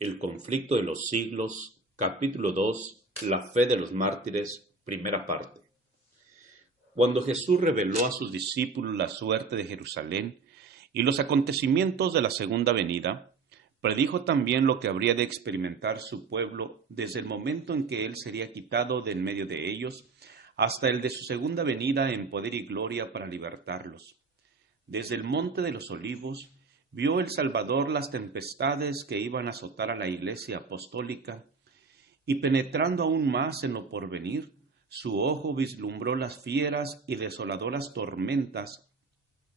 El conflicto de los siglos, capítulo 2, la fe de los mártires, primera parte. Cuando Jesús reveló a sus discípulos la suerte de Jerusalén y los acontecimientos de la segunda venida, predijo también lo que habría de experimentar su pueblo desde el momento en que él sería quitado de en medio de ellos hasta el de su segunda venida en poder y gloria para libertarlos. Desde el monte de los olivos vio el Salvador las tempestades que iban a azotar a la Iglesia apostólica, y penetrando aún más en lo porvenir, su ojo vislumbró las fieras y desoladoras tormentas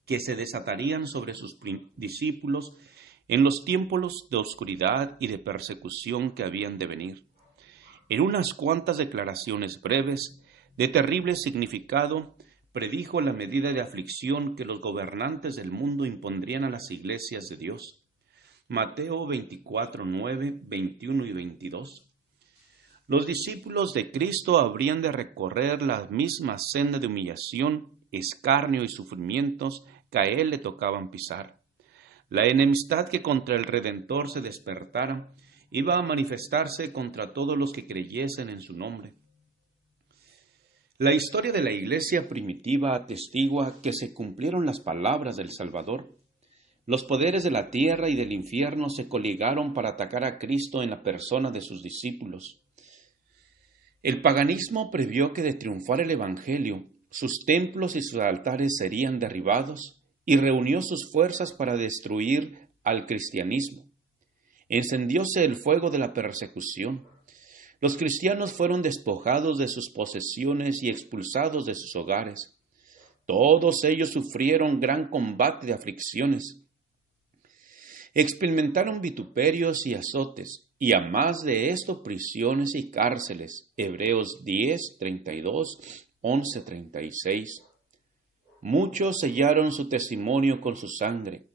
que se desatarían sobre sus discípulos en los tiempos de oscuridad y de persecución que habían de venir. En unas cuantas declaraciones breves, de terrible significado, predijo la medida de aflicción que los gobernantes del mundo impondrían a las iglesias de Dios. Mateo 24, 9, 21 y 22. Los discípulos de Cristo habrían de recorrer la misma senda de humillación, escarnio y sufrimientos que a él le tocaban pisar. La enemistad que contra el Redentor se despertara iba a manifestarse contra todos los que creyesen en su nombre. La historia de la Iglesia primitiva atestigua que se cumplieron las palabras del Salvador. Los poderes de la tierra y del infierno se coligaron para atacar a Cristo en la persona de sus discípulos. El paganismo previó que de triunfar el Evangelio, sus templos y sus altares serían derribados y reunió sus fuerzas para destruir al cristianismo. Encendióse el fuego de la persecución. Los cristianos fueron despojados de sus posesiones y expulsados de sus hogares. Todos ellos sufrieron gran combate de aflicciones. Experimentaron vituperios y azotes, y a más de esto prisiones y cárceles. Hebreos 10, 32, 11, 36. Muchos sellaron su testimonio con su sangre.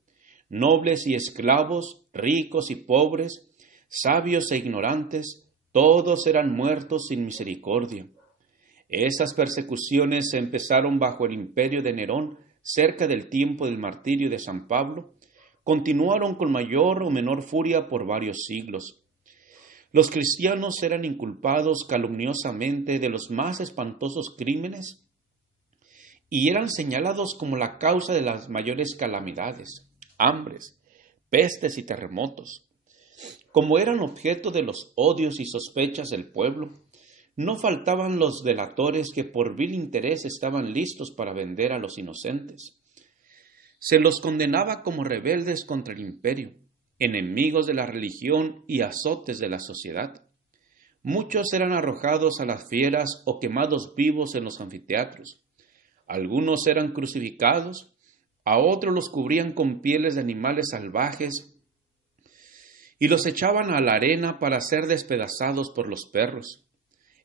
Nobles y esclavos, ricos y pobres, sabios e ignorantes, todos eran muertos sin misericordia. Esas persecuciones se empezaron bajo el imperio de Nerón, cerca del tiempo del martirio de San Pablo. Continuaron con mayor o menor furia por varios siglos. Los cristianos eran inculpados calumniosamente de los más espantosos crímenes y eran señalados como la causa de las mayores calamidades, hambres, pestes y terremotos. Como eran objeto de los odios y sospechas del pueblo, no faltaban los delatores que por vil interés estaban listos para vender a los inocentes. Se los condenaba como rebeldes contra el imperio, enemigos de la religión y azotes de la sociedad. Muchos eran arrojados a las fieras o quemados vivos en los anfiteatros. Algunos eran crucificados, a otros los cubrían con pieles de animales salvajes y los echaban a la arena para ser despedazados por los perros.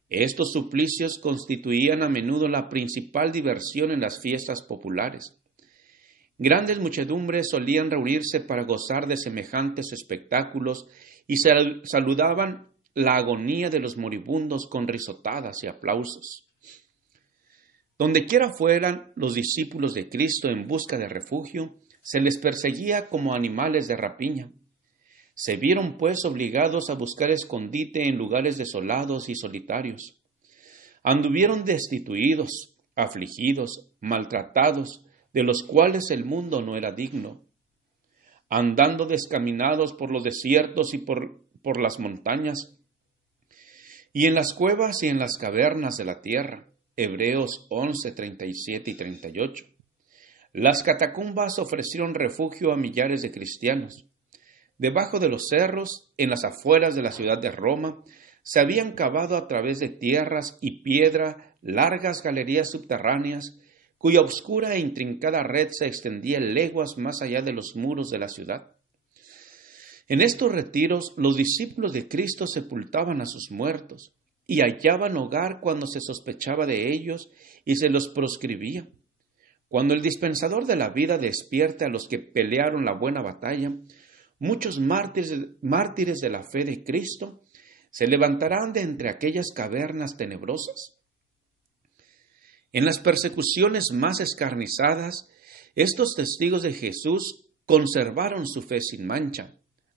Estos suplicios constituían a menudo la principal diversión en las fiestas populares. Grandes muchedumbres solían reunirse para gozar de semejantes espectáculos y saludaban la agonía de los moribundos con risotadas y aplausos. Dondequiera fueran los discípulos de Cristo en busca de refugio, se les perseguía como animales de rapiña. Se vieron pues obligados a buscar escondite en lugares desolados y solitarios. Anduvieron destituidos, afligidos, maltratados, de los cuales el mundo no era digno, andando descaminados por los desiertos y por las montañas, y en las cuevas y en las cavernas de la tierra. Hebreos 11, 37 y 38. Las catacumbas ofrecieron refugio a millares de cristianos. Debajo de los cerros, en las afueras de la ciudad de Roma, se habían cavado a través de tierras y piedra largas galerías subterráneas, cuya oscura e intrincada red se extendía leguas más allá de los muros de la ciudad. En estos retiros, los discípulos de Cristo sepultaban a sus muertos y hallaban hogar cuando se sospechaba de ellos y se los proscribía. Cuando el dispensador de la vida despierte a los que pelearon la buena batalla, muchos mártires de la fe de Cristo se levantarán de entre aquellas cavernas tenebrosas. En las persecuciones más escarnizadas, estos testigos de Jesús conservaron su fe sin mancha,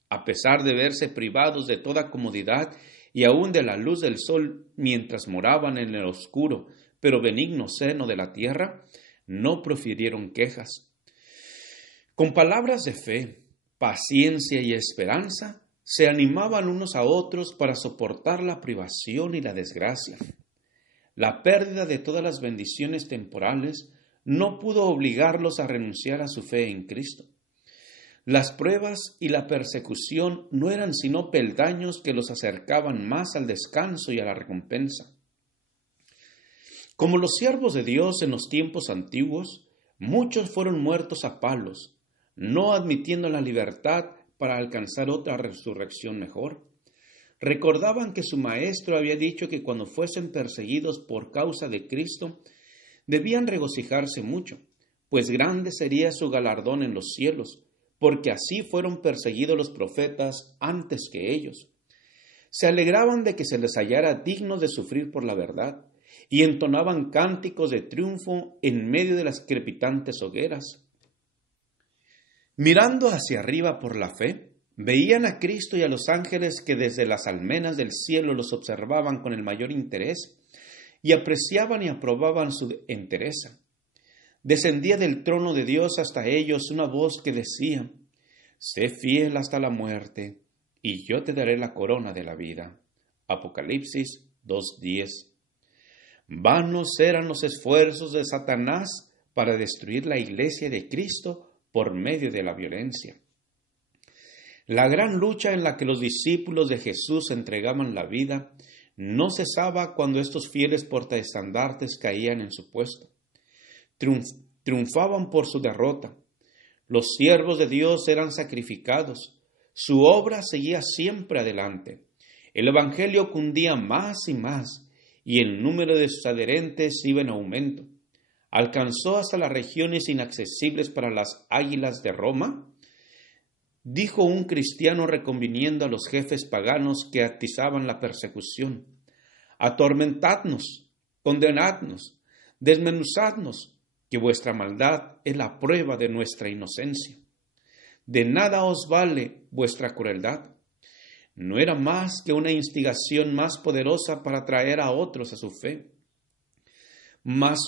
a pesar de verse privados de toda comodidad y aun de la luz del sol mientras moraban en el oscuro pero benigno seno de la tierra, no profirieron quejas. Con palabras de fe, paciencia y esperanza, se animaban unos a otros para soportar la privación y la desgracia. La pérdida de todas las bendiciones temporales no pudo obligarlos a renunciar a su fe en Cristo. Las pruebas y la persecución no eran sino peldaños que los acercaban más al descanso y a la recompensa. Como los siervos de Dios en los tiempos antiguos, muchos fueron muertos a palos, no admitiendo la libertad para alcanzar otra resurrección mejor. Recordaban que su maestro había dicho que cuando fuesen perseguidos por causa de Cristo, debían regocijarse mucho, pues grande sería su galardón en los cielos, porque así fueron perseguidos los profetas antes que ellos. Se alegraban de que se les hallara dignos de sufrir por la verdad, y entonaban cánticos de triunfo en medio de las crepitantes hogueras. Mirando hacia arriba por la fe, veían a Cristo y a los ángeles que desde las almenas del cielo los observaban con el mayor interés, y apreciaban y aprobaban su entereza. Descendía del trono de Dios hasta ellos una voz que decía: «Sé fiel hasta la muerte, y yo te daré la corona de la vida». Apocalipsis 2:10. Vanos eran los esfuerzos de Satanás para destruir la iglesia de Cristo por medio de la violencia. La gran lucha en la que los discípulos de Jesús entregaban la vida no cesaba cuando estos fieles portaestandartes caían en su puesto. Triunfaban por su derrota. Los siervos de Dios eran sacrificados. Su obra seguía siempre adelante. El evangelio cundía más y más, y el número de sus adherentes iba en aumento. Alcanzó hasta las regiones inaccesibles para las águilas de Roma. Dijo un cristiano reconviniendo a los jefes paganos que atizaban la persecución: «Atormentadnos, condenadnos, desmenuzadnos, que vuestra maldad es la prueba de nuestra inocencia. De nada os vale vuestra crueldad». No era más que una instigación más poderosa para atraer a otros a su fe. Más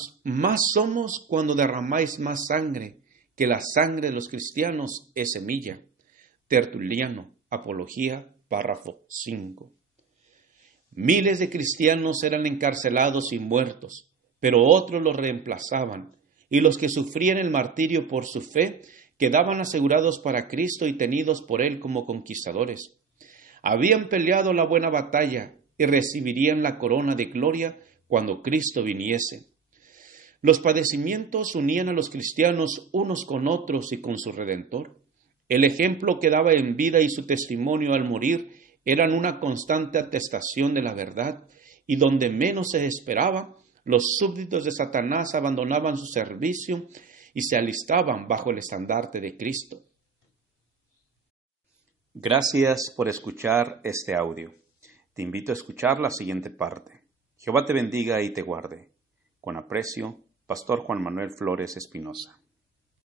somos cuando derramáis más sangre, que la sangre de los cristianos es semilla. Tertuliano, Apología, párrafo 5. Miles de cristianos eran encarcelados y muertos, pero otros los reemplazaban, y los que sufrían el martirio por su fe quedaban asegurados para Cristo y tenidos por Él como conquistadores. Habían peleado la buena batalla y recibirían la corona de gloria cuando Cristo viniese. Los padecimientos unían a los cristianos unos con otros y con su Redentor. El ejemplo que daba en vida y su testimonio al morir eran una constante atestación de la verdad, y donde menos se esperaba, los súbditos de Satanás abandonaban su servicio y se alistaban bajo el estandarte de Cristo. Gracias por escuchar este audio. Te invito a escuchar la siguiente parte. Jehová te bendiga y te guarde. Con aprecio, Pastor Juan Manuel Flores Espinosa.